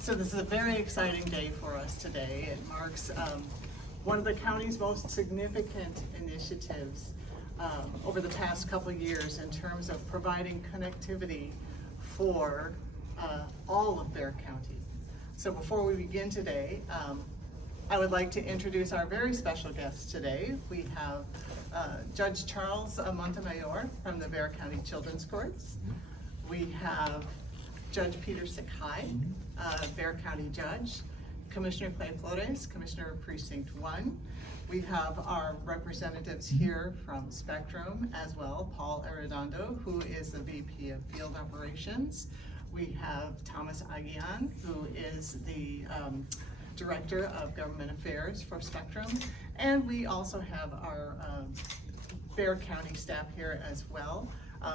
So this is a very exciting day for us today. It marks one of the county's most significant initiatives over the past couple of years in terms of providing connectivity for all of Bexar County. So before we begin today, I would like to introduce our very special guests today. We have Judge Charles Montemayor from the Bexar County Children's Courts. We have Judge Peter Sakai, Bexar County Judge, Commissioner Clay Flores, Commissioner of Precinct 1. We have our representatives here from Spectrum as well, Paul Arredondo, who is the VP of Field Operations. We have Thomas Aguian, who is the Director of Government Affairs for Spectrum. And we also have our Bexar County staff here as well.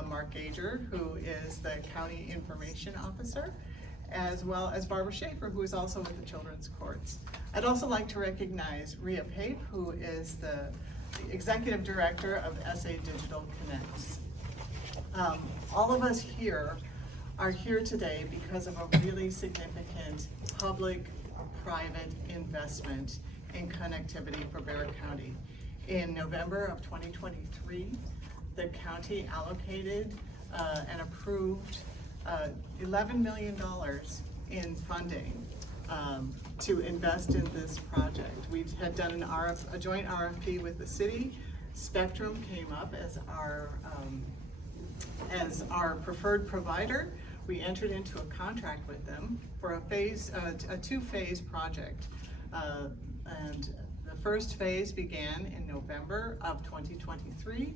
Mark Gager, who is the County Information Officer, as well as Barbara Schaefer, who is also with the Children's Courts. I'd also like to recognize Rhea Pape, who is the Executive Director of SA Digital Connects. All of us here are here today because of a really significant public-private investment in connectivity for Bexar County. In November of 2023, the county allocated and approved $11 million in funding to invest in this project. We had done a joint RFP with the city. Spectrum came up as our preferred provider. We entered into a contract with them for a two-phase project. And the first phase began in November of 2023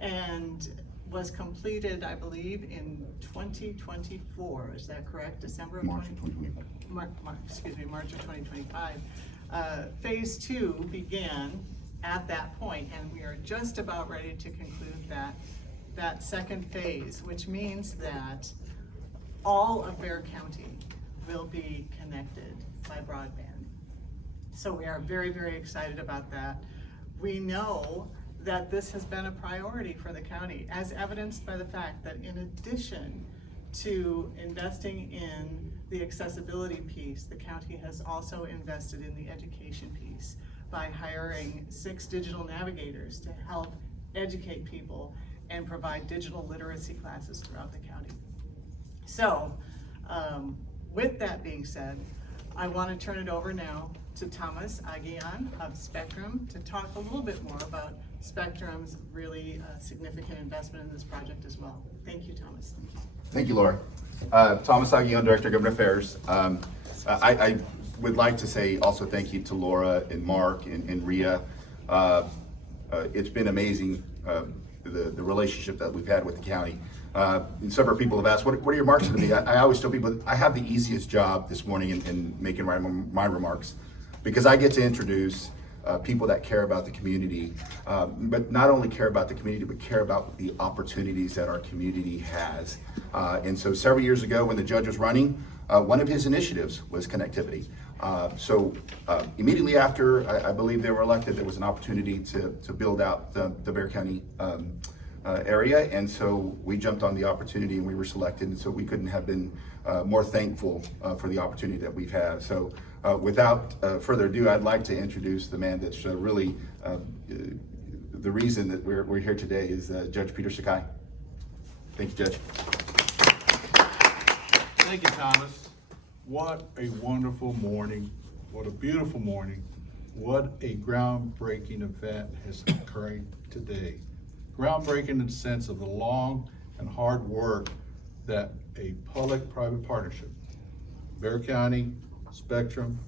and was completed, I believe, in 2024. Is that correct? December of March of 2025. Phase 2 began at that point, and we are just about ready to conclude that second phase, which means that all of Bexar County will be connected by broadband. So we are very, very excited about that. We know that this has been a priority for the county, as evidenced by the fact that in addition to investing in the accessibility piece, the county has also invested in the education piece by hiring 6 digital navigators to help educate people and provide digital literacy classes throughout the county. So, with that being said, I want to turn it over now to Thomas Aguian of Spectrum to talk a little bit more about Spectrum's really significant investment in this project as well. Thank you, Thomas. Thank you, Laura. Thomas Aguian, Director of Government Affairs. I would like to say also thank you to Laura and Mark and Rhea. It's been amazing, the relationship that we've had with the county. And several people have asked, what are your remarks to me? I always tell people I have the easiest job this morning in making my remarks, because I get to introduce people that care about the community, but not only care about the community, but care about the opportunities that our community has. And so several years ago when the judge was running, one of his initiatives was connectivity. So immediately after, I believe they were elected, there was an opportunity to build out the Bexar County area, and so we jumped on the opportunity and we were selected, and so we couldn't have been more thankful for the opportunity that we've had. So without further ado, I'd like to introduce the man that's really the reason that we're here today is Judge Peter Sakai. Thank you, Judge. Thank you, Thomas. What a wonderful morning. What a beautiful morning. What a groundbreaking event is occurring today. Groundbreaking in the sense of the long and hard work that a public-private partnership, Bexar County, Spectrum,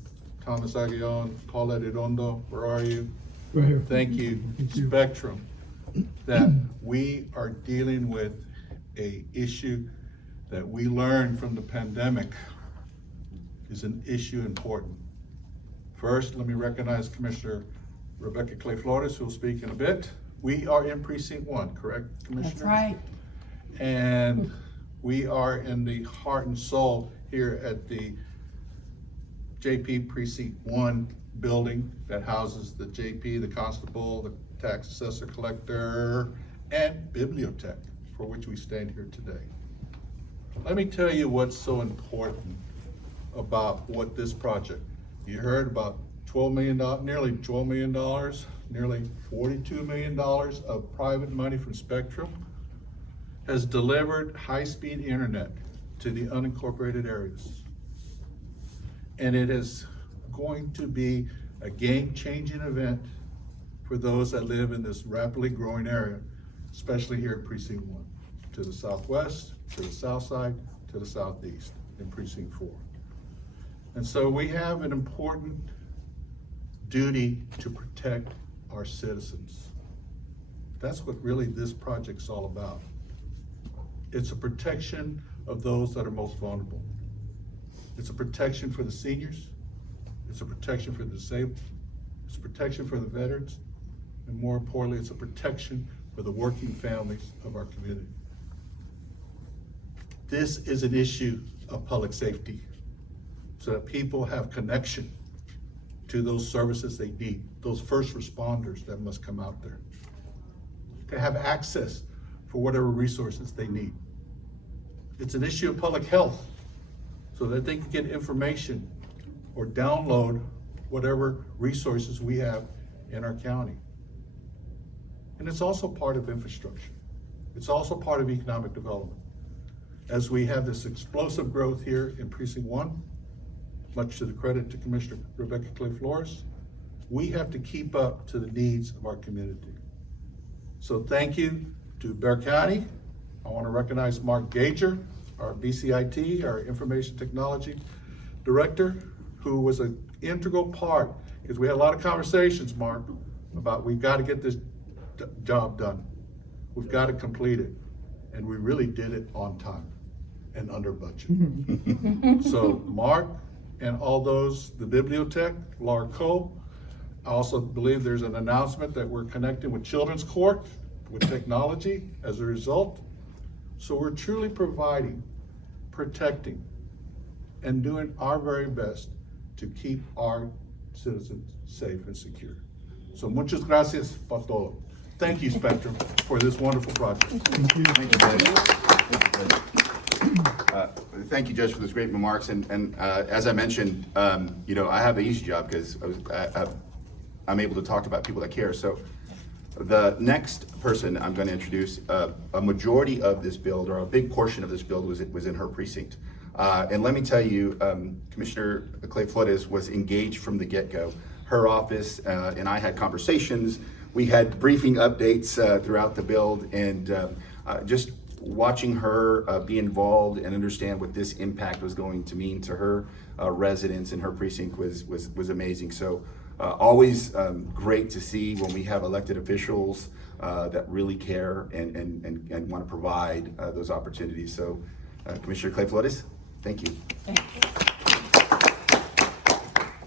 Thomas Aguian, Paul Arredondo, where are you? Right here. Thank you, Spectrum, that we are dealing with a issue that we learned from the pandemic is an issue important. First, let me recognize Commissioner Rebecca Clay Flores, who will speak in a bit. We are in Precinct 1, correct, Commissioner? That's right. And we are in the heart and soul here at the JP Precinct 1 building that houses the JP, the constable, the tax assessor collector, and BiblioTech, for which we stand here today. Let me tell you what's so important about what this project, you heard about $12 million, nearly $12 million, nearly $42 million of private money from Spectrum has delivered high-speed internet to the unincorporated areas. And it is going to be a game-changing event for those that live in this rapidly growing area, especially here in Precinct 1, to the southwest, to the south side, to the southeast in Precinct 4. And so we have an important duty to protect our citizens. That's what really this project's all about. It's a protection of those that are most vulnerable. It's a protection for the seniors. It's a protection for the disabled. It's a protection for the veterans. And more importantly, it's a protection for the working families of our community. This is an issue of public safety, so that people have connection to those services they need, those first responders that must come out there. To have access for whatever resources they need. It's an issue of public health, so that they can get information or download whatever resources we have in our county. And it's also part of infrastructure. It's also part of economic development. As we have this explosive growth here in Precinct 1, much to the credit to Commissioner Rebecca Clay Flores, we have to keep up to the needs of our community. So thank you to Bexar County. I want to recognize Mark Gager, our BCIT, our Information Technology Director, who was an integral part, because we had a lot of conversations, Mark, about we've got to get this job done. We've got to complete it. And we really did it on time and under budget. So Mark and all those, the BiblioTech, Laura Cole, I also believe there's an announcement that we're connecting with Children's Court with technology as a result. So we're truly providing, protecting, and doing our very best to keep our citizens safe and secure. So muchas gracias por todo. Thank you, Spectrum, for this wonderful project. Thank you, Judge. Thank you, Judge, for those great remarks. And as I mentioned, you know, I have an easy job because I'm able to talk about people that care. So the next person I'm going to introduce, a majority of this build, or a big portion of this build, was in her precinct. And let me tell you, Commissioner Clay Flores was engaged from the get-go. Her office and I had conversations. We had briefing updates throughout the build, and just watching her be involved and understand what this impact was going to mean to her residents in her precinct was amazing. So always great to see when we have elected officials that really care and want to provide those opportunities. So Commissioner Clay Flores, thank you.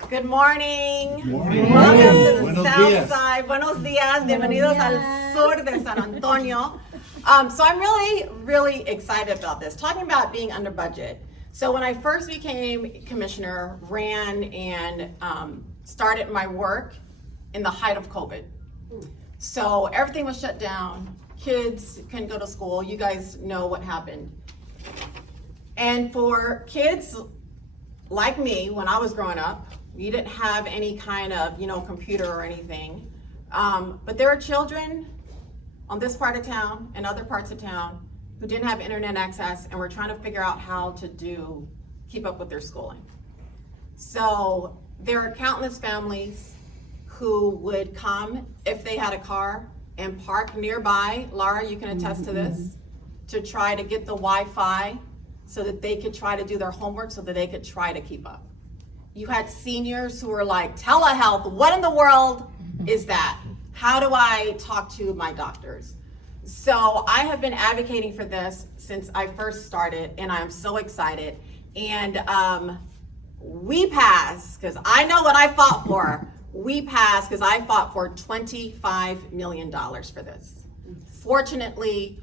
Good morning. Good morning. Welcome to the Buenos South dias. Side. Buenos dias. Bienvenidos al sur de San Antonio. So I'm really excited about this. Talking about being under budget. So when I first became commissioner, ran and started my work in the height of COVID. So everything was shut down. Kids couldn't go to school. You guys know what happened. And for kids like me, when I was growing up, you didn't have any kind of, computer or anything. But there are children on this part of town and other parts of town who didn't have internet access, and were trying to figure out how to keep up with their schooling. So there are countless families who would come if they had a car and park nearby. Laura, you can attest to this, to try to get the Wi-Fi so that they could try to do their homework, so that they could try to keep up. You had seniors who were like, telehealth, what in the world is that? How do I talk to my doctors? So I have been advocating for this since I first started, and I'm so excited. And we passed, because I know what I fought for. We passed because I fought for $25 million for this. Fortunately,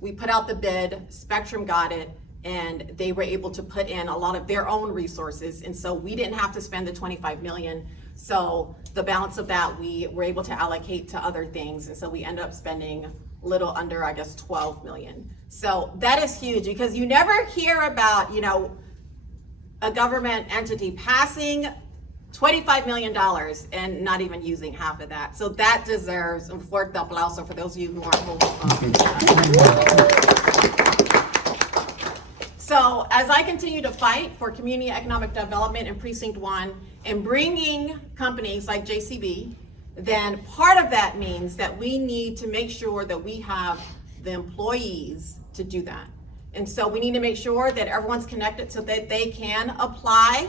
we put out the bid, Spectrum got it, and they were able to put in a lot of their own resources, and so we didn't have to spend the $25 million. So the balance of that we were able to allocate to other things, and so we ended up spending a little under, I guess, $12 million. So that is huge, because you never hear about, a government entity passing $25 million and not even using half of that. So that deserves un fuerte aplauso for those of you who aren't holding So as I continue to fight for community economic development in Precinct 1 and bringing companies like JCB, then part of that means that we need to make sure that we have the employees to do that. And so we need to make sure that everyone's connected so that they can apply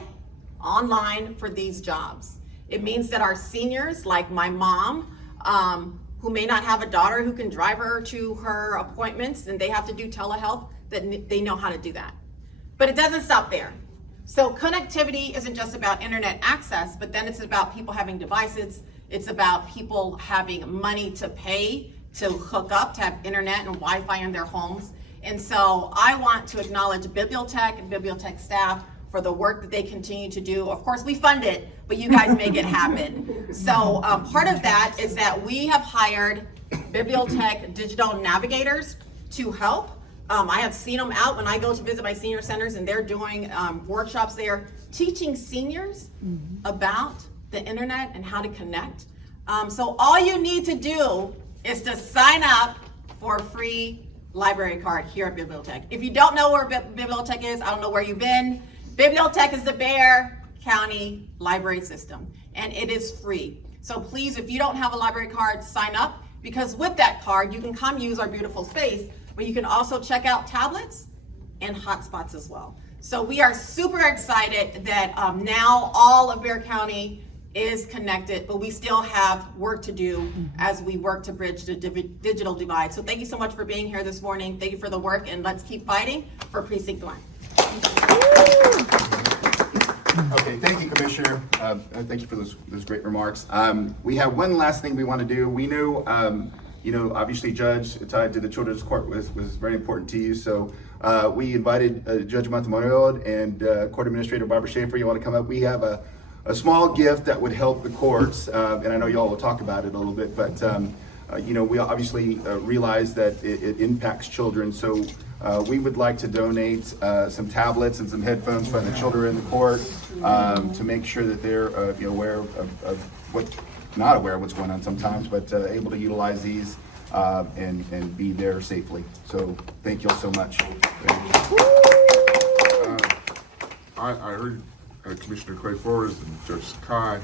online for these jobs. It means that our seniors, like my mom, who may not have a daughter who can drive her to her appointments and they have to do telehealth, that they know how to do that. But it doesn't stop there. So connectivity isn't just about internet access, but then it's about people having devices. It's about people having money to pay to hook up, to have internet and Wi-Fi in their homes. And so I want to acknowledge BiblioTech and BiblioTech staff for the work that they continue to do. Of course, we fund it, but you guys make it happen. So part of that is that we have hired BiblioTech digital navigators to help. I have seen them out when I go to visit my senior centers, and they're doing workshops there, teaching seniors about the internet and how to connect. So all you need to do is to sign up for a free library card here at BiblioTech. If you don't know where BiblioTech is, I don't know where you've been. BiblioTech is the Bexar County library system, and it is free. So please, if you don't have a library card, sign up, because with that card, you can come use our beautiful space, but you can also check out tablets and hotspots as well. So we are super excited that now all of Bexar County is connected, but we still have work to do as we work to bridge the digital divide. So thank you so much for being here this morning. Thank you for the work, and let's keep fighting for Precinct 1. Okay, thank you, Commissioner. Thank you for those great remarks. We have one last thing we want to do. We knew, obviously Judge tied to the Children's Court was very important to you. So we invited Judge Montemorel and Court Administrator Barbara Schaefer. You want to come up? We have a small gift that would help the courts, and I know y'all will talk about it a little bit, but we obviously realize that it impacts children. So we would like to donate some tablets and some headphones for the children in the court to make sure that they're aware of not aware of what's going on sometimes, but able to utilize these and be there safely. So thank you all so much. I heard Commissioner Clay Flores and Judge Sakai,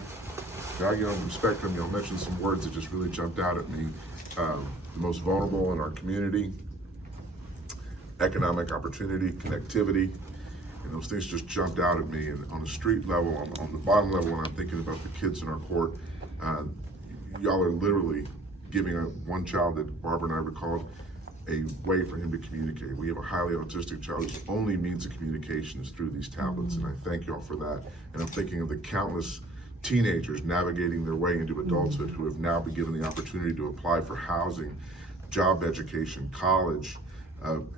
Value from Spectrum, y'all mentioned some words that just really jumped out at me. The most vulnerable in our community, economic opportunity, connectivity, and those things just jumped out at me. And on the street level, on the bottom level, when I'm thinking about the kids in our court, y'all are literally giving one child that Barbara and I recalled a way for him to communicate. We have a highly autistic child whose only means of communication is through these tablets, and I thank y'all for that. And I'm thinking of the countless teenagers navigating their way into adulthood who have now been given the opportunity to apply for housing, job education, college,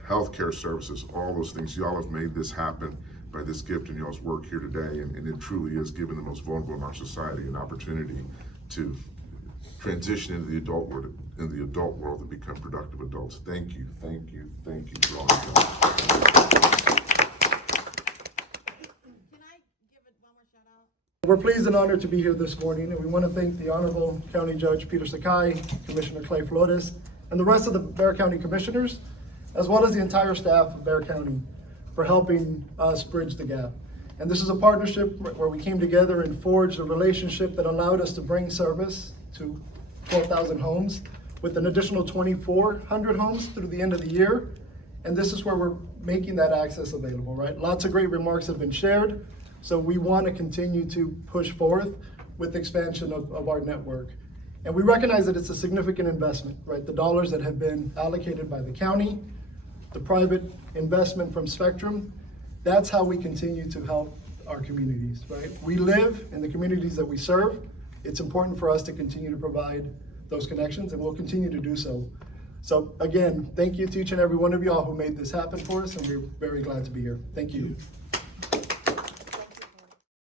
healthcare services, all those things. Y'all have made this happen by this gift and y'all's work here today, and it truly is giving the most vulnerable in our society an opportunity to transition into the adult world, and become productive adults. Thank you for all you've done. Can I give it one more shout out? We're pleased and honored to be here this morning, and we want to thank the Honorable County Judge Peter Sakai, Commissioner Clay Flores, and the rest of the Bexar County Commissioners, as well as the entire staff of Bexar County, for helping us bridge the gap. And this is a partnership where we came together and forged a relationship that allowed us to bring service to 12,000 homes, with an additional 2,400 homes through the end of the year. And this is where we're making that access available, right? Lots of great remarks have been shared. So we want to continue to push forth with the expansion of our network. And we recognize that it's a significant investment, right? The dollars that have been allocated by the county, the private investment from Spectrum, that's how we continue to help our communities, right? We live in the communities that we serve. It's important for us to continue to provide those connections, and we'll continue to do so. So again, thank you to each and every one of y'all who made this happen for us, and we're very glad to be here. Thank you.